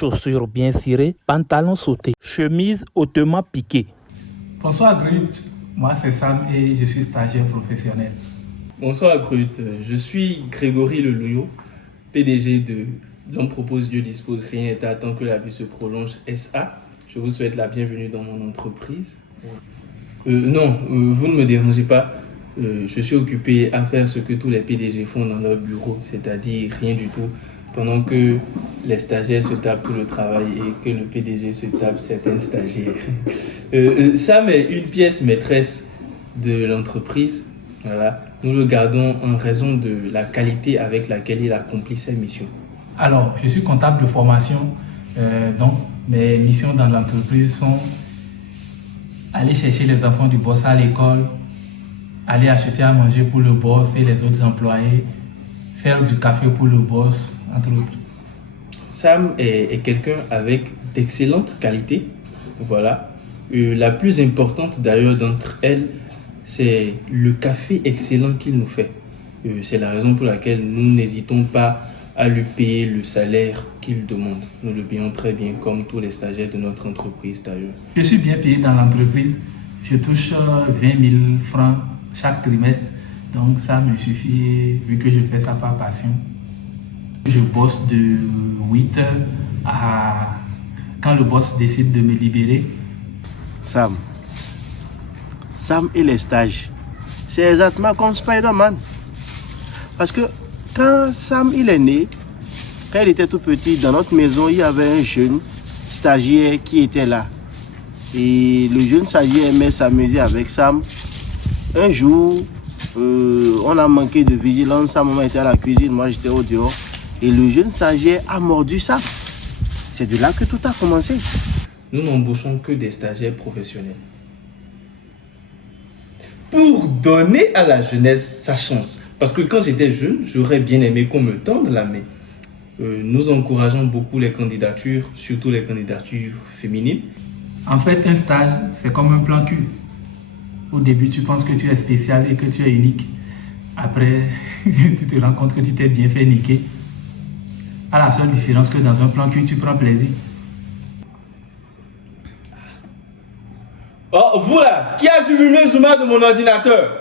chaussures bien cirées, pantalon sauté, chemise hautement piquée. Bonsoir Grut, moi c'est Sam et je suis stagiaire professionnel. Bonsoir Grut, je suis Grégory Lelouillot, PDG de L'homme propose, Dieu dispose, rien n'est à tant que la vie se prolonge SA. Je vous souhaite la bienvenue dans mon entreprise. Non, vous ne me dérangez pas. Je suis occupé à faire ce que tous les PDG font dans leur bureau, c'est-à-dire rien du tout, pendant que les stagiaires se tapent tout le travail et que le PDG se tape certains stagiaires. Sam est une pièce maîtresse de l'entreprise. Voilà. Nous le gardons en raison de la qualité avec laquelle il accomplit ses missions. Alors, je suis comptable de formation, donc mes missions dans l'entreprise sont aller chercher les enfants du boss à l'école, aller acheter à manger pour le boss et les autres employés, faire du café pour le boss, entre autres. Sam est quelqu'un avec d'excellentes qualités. Voilà. La plus importante d'ailleurs d'entre elles, c'est le café excellent qu'il nous fait. C'est la raison pour laquelle nous n'hésitons pas à lui payer le salaire qu'il demande. Nous le payons très bien, comme tous les stagiaires de notre entreprise d'ailleurs. Je suis bien payé dans l'entreprise. Je touche 20 000 francs chaque trimestre. Donc ça me suffit vu que je fais ça par passion. Je bosse de 8h à quand le boss décide de me libérer. Sam et les stages, c'est exactement comme Spider-Man. Parce que quand Sam il est né, quand il était tout petit, dans notre maison, il y avait un jeune stagiaire qui était là. Et le jeune stagiaire aimait s'amuser avec Sam. Un jour, on a manqué de vigilance. Sa maman était à la cuisine, moi j'étais au dehors. Et le jeune stagiaire a mordu Sam. C'est de là que tout a commencé. Nous n'embauchons que des stagiaires professionnels. Pour donner à la jeunesse sa chance. Parce que quand j'étais jeune, j'aurais bien aimé qu'on me tende la main. Nous encourageons beaucoup les candidatures, surtout les candidatures féminines. En fait, un stage, c'est comme un plan cul. Au début, tu penses que tu es spécial et que tu es unique. Après, tu te rends compte que tu t'es bien fait niquer. À la seule différence que dans un plan cul, tu prends plaisir. Oh, vous là, qui a supprimé le zoom de mon ordinateur?